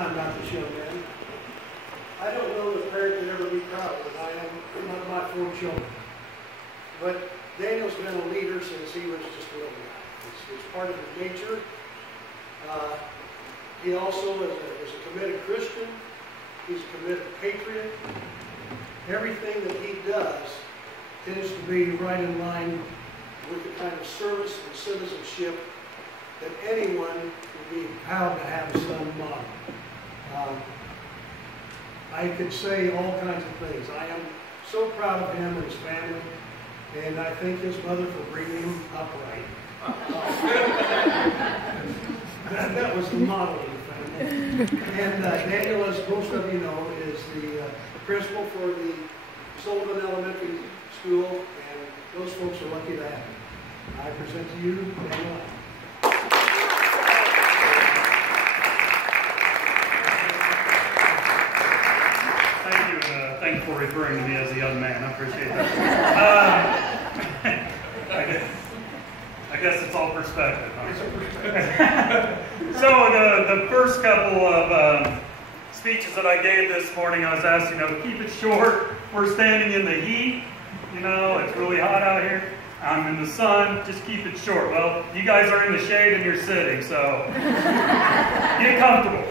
time about this young man. I don't know if a parent could ever be proud of I am one of my 4 children. But Daniel's been a leader since he was just a little guy. It's part of his nature. He also is a committed Christian. He's a committed patriot. Everything that he does tends to be right in line with the kind of service and citizenship that anyone would be proud to have a son model. I could say all kinds of things. I am so proud of him and his family, and I thank his mother for bringing him up right. That was the model of the family. And Daniel, as most of you know, is the principal for the Sullivan Elementary School, and those folks are lucky to have him. I present to you Daniel. Thank you for referring to me as a young man. I appreciate that. I guess it's all perspective. Huh? So the first couple of speeches that I gave this morning, I was asked, keep it short. We're standing in the heat. It's really hot out here. I'm in the sun. Just keep it short. Well, you guys are in the shade and you're sitting, so get comfortable.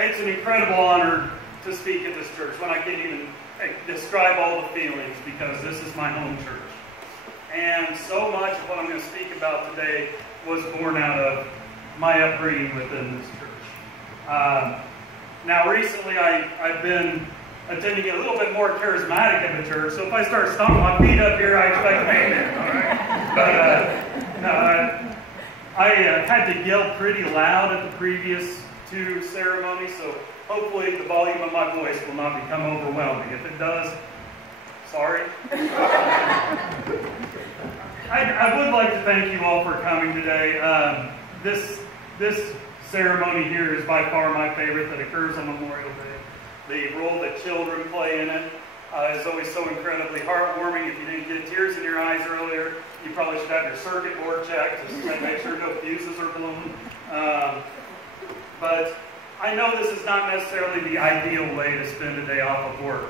It's an incredible honor to speak at this church when I can't even describe all the feelings, because this is my home church. And so much of what I'm going to speak about today was born out of my upbringing within this church. Now, recently I've been attending a little bit more charismatic of a church, so if I start stomping my feet up here, I expect an amen, all right? But I had to yell pretty loud at the previous 2 ceremonies, so hopefully the volume of my voice will not become overwhelming. If it does, sorry. I would like to thank you all for coming today. This ceremony here is by far my favorite that occurs on Memorial Day. The role that children play in it is always so incredibly heartwarming. If you didn't get tears in your eyes earlier, you probably should have your circuit board checked to make sure no fuses are blown. But I know this is not necessarily the ideal way to spend a day off of work,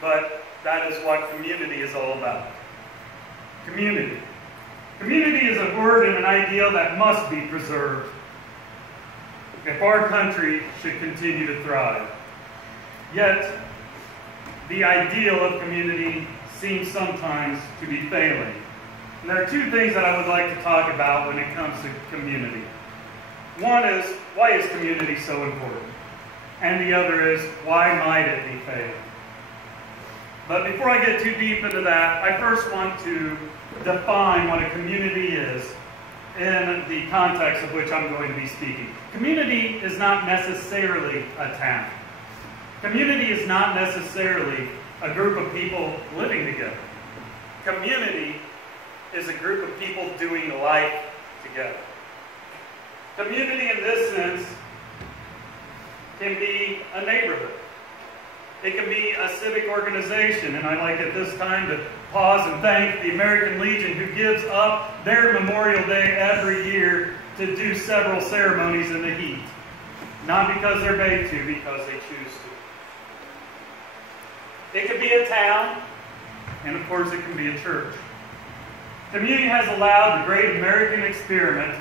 but that is what community is all about. Community. Community is a word and an ideal that must be preserved if our country should continue to thrive. Yet, the ideal of community seems sometimes to be failing. And there are 2 things that I would like to talk about when it comes to community. One is, why is community so important? And the other is, why might it be failing? But before I get too deep into that, I first want to define what a community is in the context of which I'm going to be speaking. Community is not necessarily a town. Community is not necessarily a group of people living together. Community is a group of people doing life together. Community in this sense can be a neighborhood. It can be a civic organization, and I'd like at this time to pause and thank the American Legion, who gives up their Memorial Day every year to do several ceremonies in the heat. Not because they're made to, because they choose to. It can be a town, and of course it can be a church. Community has allowed the great American experiment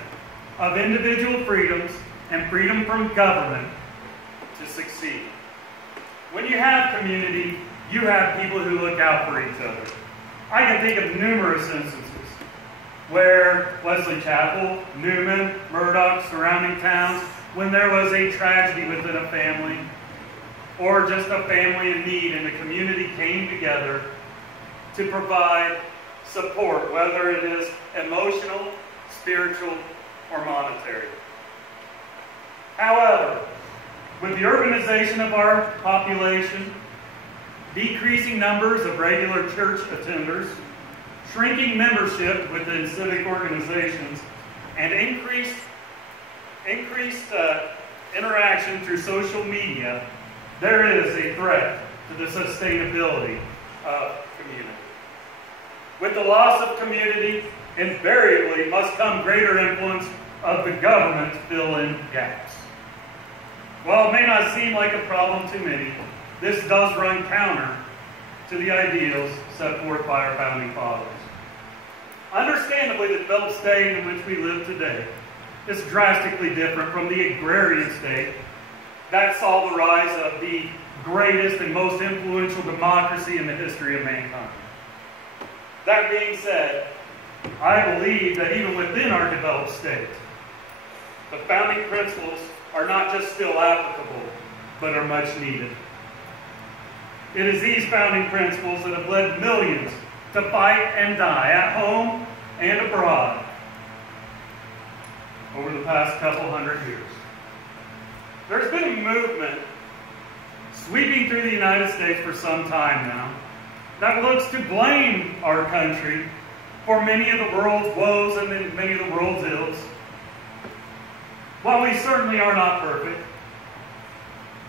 of individual freedoms and freedom from government to succeed. When you have community, you have people who look out for each other. I can think of numerous instances where Wesley Chapel, Newman, Murdoch, surrounding towns, when there was a tragedy within a family or just a family in need, and the community came together to provide support, whether it is emotional, spiritual, or monetary. However, with the urbanization of our population, decreasing numbers of regular church attenders, shrinking membership within civic organizations, and increased interaction through social media, there is a threat to the sustainability of community. With the loss of community, invariably must come greater influence of the government to fill in gaps. While it may not seem like a problem to many, this does run counter to the ideals set forth by our founding fathers. Understandably, the developed state in which we live today is drastically different from the agrarian state that saw the rise of the greatest and most influential democracy in the history of mankind. That being said, I believe that even within our developed state, the founding principles are not just still applicable, but are much needed. It is these founding principles that have led millions to fight and die at home and abroad over the past couple hundred years. There's been a movement sweeping through the United States for some time now that looks to blame our country for many of the world's woes and many of the world's ills. While we certainly are not perfect,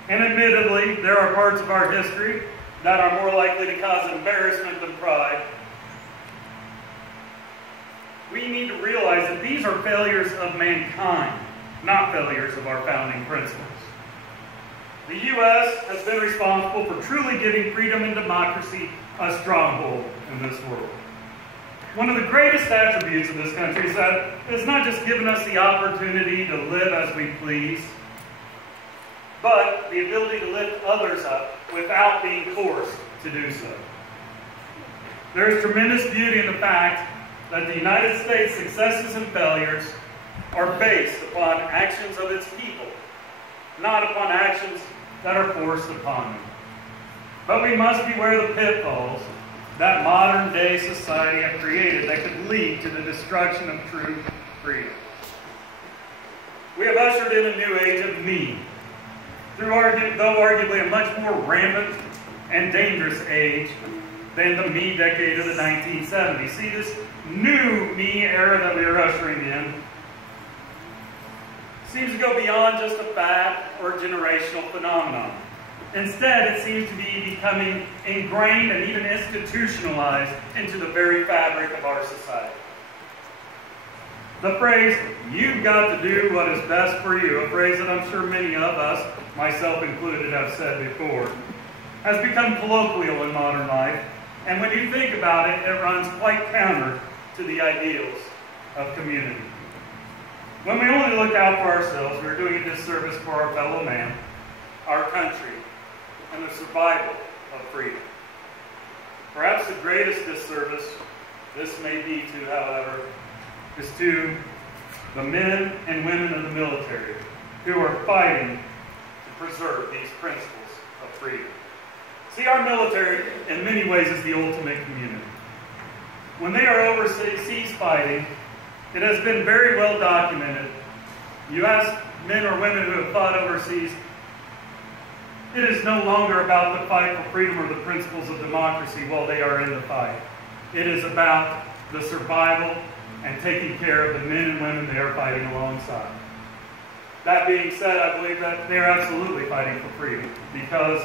and admittedly there are parts of our history that are more likely to cause embarrassment than pride, we need to realize that these are failures of mankind, not failures of our founding principles. The U.S. has been responsible for truly giving freedom and democracy a stronghold in this world. One of the greatest attributes of this country is that it's not just given us the opportunity to live as we please, but the ability to lift others up without being forced to do so. There is tremendous beauty in the fact that the United States' successes and failures are based upon actions of its people, not upon actions that are forced upon them. But we must beware the pitfalls that modern-day society have created that could lead to the destruction of true freedom. We have ushered in a new age of me, though arguably a much more rampant and dangerous age than the me decade of the 1970s. See, this new me era that we are ushering in seems to go beyond just a fad or generational phenomenon. Instead, it seems to be becoming ingrained and even institutionalized into the very fabric of our society. The phrase, "you've got to do what is best for you," a phrase that I'm sure many of us, myself included, have said before, has become colloquial in modern life, and when you think about it, it runs quite counter to the ideals of community. When we only look out for ourselves, we're doing a disservice for our fellow man, our country, and the survival of freedom. Perhaps the greatest disservice this may be to, however, is to the men and women of the military who are fighting to preserve these principles of freedom. See, our military, in many ways, is the ultimate community. When they are overseas fighting, it has been very well documented. You ask men or women who have fought overseas, it is no longer about the fight for freedom or the principles of democracy while they are in the fight. It is about the survival and taking care of the men and women they are fighting alongside. That being said, I believe that they are absolutely fighting for freedom because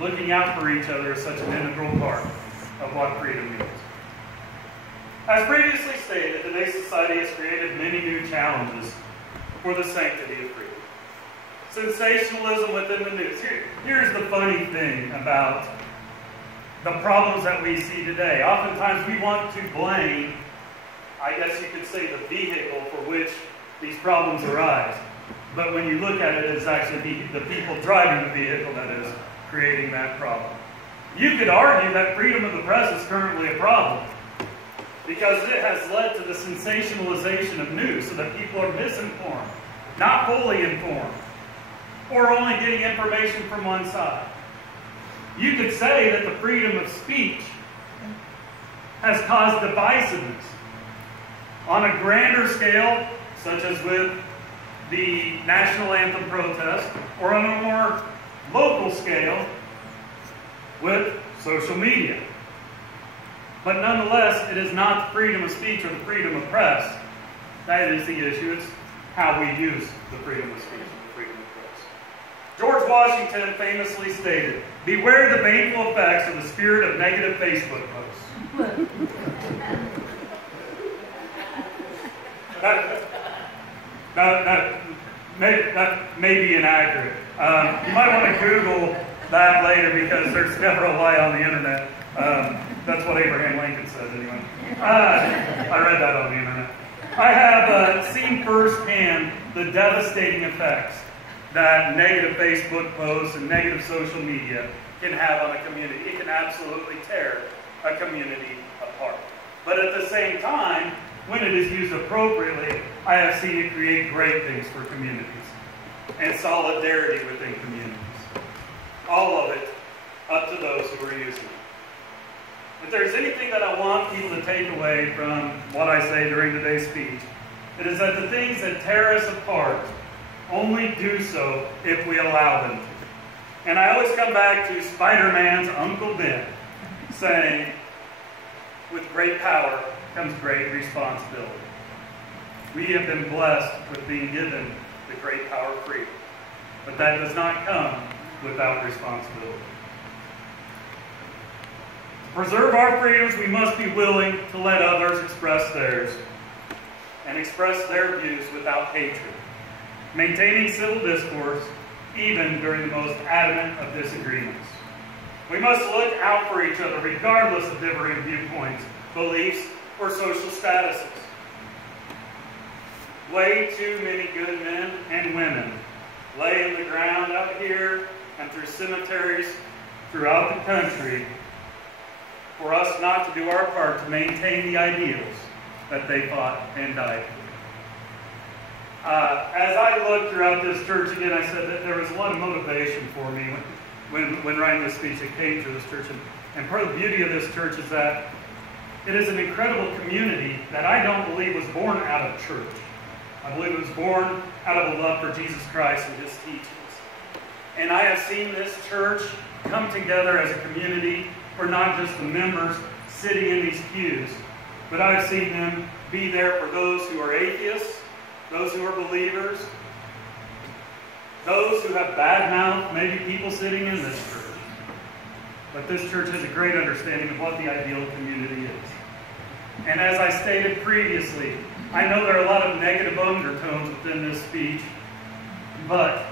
looking out for each other is such an integral part of what freedom means. As previously stated, today's society has created many new challenges for the sanctity of freedom. Sensationalism within the news. Here's the funny thing about the problems that we see today. Oftentimes we want to blame, I guess you could say, the vehicle for which these problems arise. But when you look at it, it's actually the people driving the vehicle that is creating that problem. You could argue that freedom of the press is currently a problem because it has led to the sensationalization of news so that people are misinformed, not fully informed, or only getting information from one side. You could say that the freedom of speech has caused divisiveness on a grander scale, such as with the national anthem protest, or on a more local scale with social media. But nonetheless, it is not the freedom of speech or the freedom of press that is the issue. It's how we use the freedom of speech and the freedom of press. George Washington famously stated, "Beware the baneful effects of the spirit of negative Facebook posts." That may be inaccurate. You might want to Google that later because there's never a lie on the internet. That's what Abraham Lincoln said anyway. I read that on the internet. I have seen firsthand the devastating effects that negative Facebook posts and negative social media can have on a community. It can absolutely tear a community apart. But at the same time, when it is used appropriately, I have seen it create great things for communities and solidarity within communities. All of it up to those who are using it. If there's anything that I want people to take away from what I say during today's speech, it is that the things that tear us apart only do so if we allow them to. And I always come back to Spider-Man's Uncle Ben saying, with great power comes great responsibility. We have been blessed with being given the great power of freedom. But that does not come without responsibility. To preserve our freedoms, we must be willing to let others express theirs and express their views without hatred, maintaining civil discourse even during the most adamant of disagreements. We must look out for each other regardless of differing viewpoints, beliefs, or social statuses. Way too many good men and women lay in the ground out here and through cemeteries throughout the country for us not to do our part to maintain the ideals that they fought and died for. As I looked throughout this church again, I said that there was a lot of motivation for me when writing this speech that came to this church. And part of the beauty of this church is that it is an incredible community that I don't believe was born out of church. I believe it was born out of a love for Jesus Christ and His teachings. And I have seen this church come together as a community for not just the members sitting in these pews, but I've seen them be there for those who are atheists, those who are believers, those who have bad-mouthed maybe people sitting in this church. But this church has a great understanding of what the ideal community is. And as I stated previously, I know there are a lot of negative undertones within this speech, but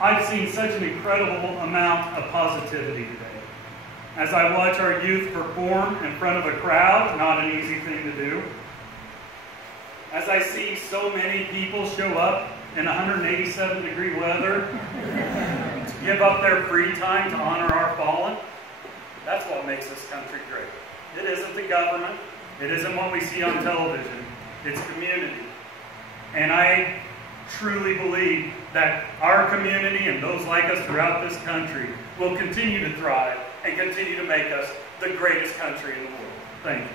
I've seen such an incredible amount of positivity today. As I watch our youth perform in front of a crowd, not an easy thing to do. As I see so many people show up in 187-degree weather to give up their free time to honor our fallen, that's what makes this country great. It isn't the government. It isn't what we see on television. It's community. And I truly believe that our community and those like us throughout this country will continue to thrive and continue to make us the greatest country in the world. Thank you.